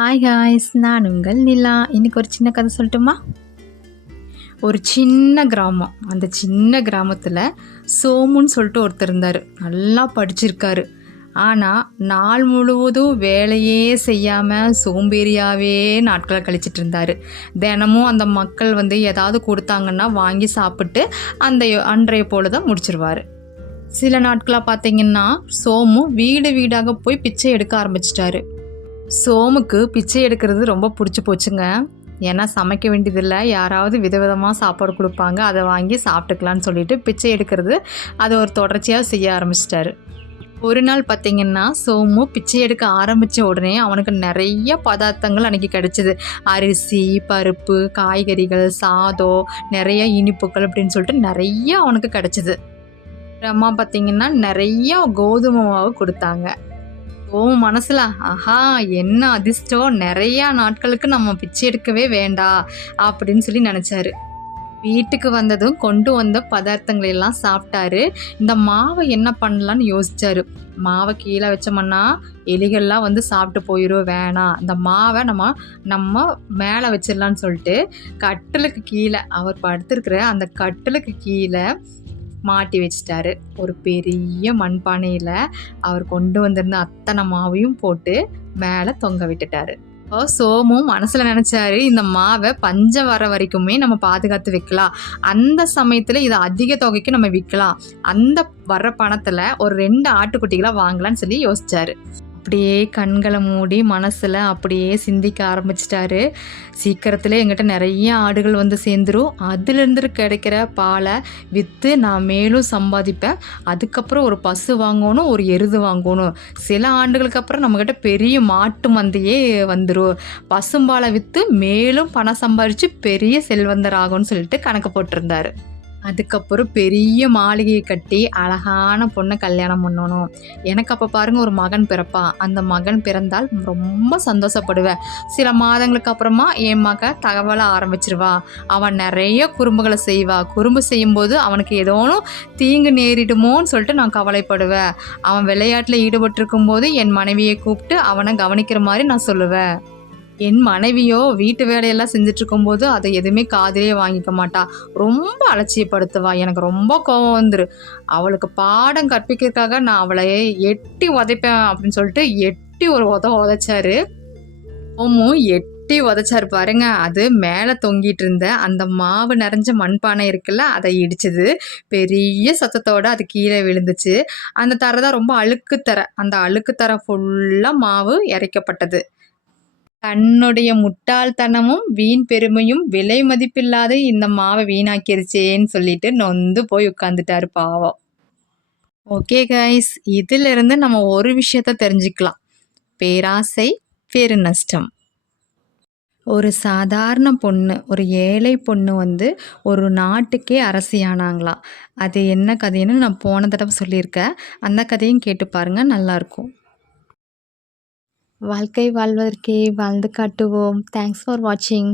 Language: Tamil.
ஹாய் ஹாய்ஸ் நான் உங்கள் நிலா. இன்னைக்கு ஒரு சின்ன கதை சொல்லட்டுமா? ஒரு சின்ன கிராமம். அந்த சின்ன கிராமத்தில் சோமுன்னு சொல்லிட்டு ஒருத்தர் இருந்தார். நல்லா படிச்சிருக்காரு. ஆனால் நாள் முழுவதும் வேலையே செய்யாமல் சோம்பேறியாகவே நாட்களை கழிச்சிட்டு இருந்தார். தினமும் அந்த மக்கள் வந்து ஏதாவது கொடுத்தாங்கன்னா வாங்கி சாப்பிட்டு அந்த அன்றைய போல தான் முடிச்சிருவார். சில நாட்களாக பார்த்தீங்கன்னா சோமு வீடு வீடாக போய் பிச்சை எடுக்க ஆரம்பிச்சிட்டாரு. சோமுக்கு பிச்சை எடுக்கிறது ரொம்ப பிடிச்சி போச்சுங்க. ஏன்னா சமைக்க வேண்டியதில்லை. யாராவது விதவிதமாக சாப்பாடு கொடுப்பாங்க. அதை வாங்கி சாப்பிட்டுக்கலான்னு சொல்லிட்டு பிச்சை எடுக்கிறது அதை ஒரு தொடர்ச்சியாக செய்ய ஆரம்பிச்சிட்டாரு. ஒரு நாள் பார்த்தீங்கன்னா சோமு பிச்சை எடுக்க ஆரம்பித்த உடனே அவனுக்கு நிறைய பதார்த்தங்கள் அன்றைக்கி கிடச்சிது. அரிசி பருப்பு காய்கறிகள் சாதம் நிறைய இனிப்புகள் அப்படின்னு சொல்லிட்டு நிறைய அவனுக்கு கிடச்சிது. அம்மா பார்த்திங்கன்னா நிறைய கோதுமை மாவு கொடுத்தாங்க. ஓ மனசில் ஆஹா என்ன அதிர்ஷ்டம்? நிறையா நாட்களுக்கு நம்ம பிச்சை எடுக்கவே வேண்டாம் அப்படின்னு சொல்லி நினச்சாரு. வீட்டுக்கு வந்ததும் கொண்டு வந்த பதார்த்தங்களை எல்லாம் சாப்பிட்டாரு. இந்த மாவை என்ன பண்ணலான்னு யோசிச்சாரு. மாவை கீழே வச்சோம்னா எலிகள்லாம் வந்து சாப்பிட்டு போயிடும் வேணாம் இந்த மாவை நம்ம நம்ம மேலே வச்சிடலான்னு சொல்லிட்டு கட்டிலுக்கு கீழே அவர் படுத்திருக்கிற அந்த கட்டிலுக்கு கீழே மாட்டி வச்சிட்டாரு. ஒரு பெரிய மண்பானையில் அவர் கொண்டு வந்திருந்த அத்தனை மாவையும் போட்டு மேலே தொங்க விட்டுட்டாரு. இப்போ சோமும் மனசில் நினச்சாரு இந்த மாவை பஞ்சம் வர வரைக்குமே நம்ம பாதுகாத்து வைக்கலாம். அந்த சமயத்தில் இதை அதிக தொகைக்கு நம்ம விற்கலாம் அந்த வர்ற பணத்தில் ஒரு ரெண்டு ஆட்டுக்குட்டிகளை வாங்கலாம்னு சொல்லி யோசிச்சாரு. அப்படியே கண்களை மூடி மனசில் அப்படியே சிந்திக்க ஆரம்பிச்சிட்டாரு. சீக்கிரத்தில் எங்கிட்ட நிறைய ஆடுகள் வந்து சேர்ந்துரும். அதுலேருந்து கிடைக்கிற பாலை விற்று நான் மேலும் சம்பாதிப்பேன். அதுக்கப்புறம் ஒரு பசு வாங்கணும் ஒரு எருது வாங்கணும். சில ஆண்டுகளுக்கு அப்புறம் நம்மக்கிட்ட பெரிய மாட்டு மந்தையே வந்துடும் பசும்பாலை விற்று மேலும் பணம் சம்பாதிச்சு பெரிய செல்வந்தர் ஆகும்னு சொல்லிட்டு கணக்கு போட்டிருந்தாரு. அதுக்கப்புறம் பெரிய மாளிகையை கட்டி அழகான பொண்ணை கல்யாணம் பண்ணணும். எனக்கு அப்போ பாருங்கள் ஒரு மகன் பிறப்பான் அந்த மகன் பிறந்தால் ரொம்ப சந்தோஷப்படுவேன் சில மாதங்களுக்கு அப்புறமா என் மக தகவலை ஆரம்பிச்சிருவா. அவன் நிறைய குறும்புகளை செய்வா. குறும்பு செய்யும்போது அவனுக்கு ஏதோனும் தீங்கு நேரிடுமோன்னு சொல்லிட்டு நான் கவலைப்படுவேன் அவன் விளையாட்டில் ஈடுபட்டிருக்கும் போது என் மனைவியை கூப்பிட்டு அவனை கவனிக்கிற மாதிரி நான் சொல்லுவேன் என் மனைவியோ வீட்டு வேலையெல்லாம் செஞ்சுட்டு இருக்கும்போது அதை எதுவுமே காதிலே வாங்கிக்க மாட்டா. ரொம்ப அலட்சியப்படுத்துவா. எனக்கு ரொம்ப கோபம் வந்துரு. அவளுக்கு பாடம் கற்பிக்கிறதுக்காக நான் அவளை எட்டி உதைப்பேன் அப்படின்னு சொல்லிட்டு எட்டி ஒரு உத உதைச்சாரு. ஓமும் எட்டி உதைச்சாரு பாருங்க. அது மேலே தொங்கிட்டு இருந்த அந்த மாவு நிறைஞ்ச மண்பானை இருக்குல்ல அதை இடிச்சது. பெரிய சத்தத்தோடு அது கீழே விழுந்துச்சு. அந்த தரை தான் ரொம்ப அழுக்கு தர. அந்த அழுக்கு தர ஃபுல்லாக மாவு இறைக்கப்பட்டது. தன்னுடைய முட்டாள்தனமும் வீண் பெருமையும் விலை மதிப்பில்லாத இந்த மாவை வீணாக்கிருச்சேன்னு சொல்லிட்டு நொந்து போய் உட்காந்துட்டாரு பாவம். ஓகே கைஸ் இதிலிருந்து நம்ம ஒரு விஷயத்த தெரிஞ்சுக்கலாம். பேராசை பெருநஷ்டம் ஒரு சாதாரண பொண்ணு ஒரு ஏழை பொண்ணு வந்து ஒரு நாட்டுக்கே அரசியானாங்களாம் அது என்ன கதைன்னு நான் போன தடவை சொல்லியிருக்கேன். அந்த கதையும் கேட்டு பாருங்கள் நல்லாயிருக்கும் வாழ்க்கை வாழ்வதற்கே வாழ்ந்து காட்டுவோம். தேங்க்ஸ் ஃபார் வாட்சிங்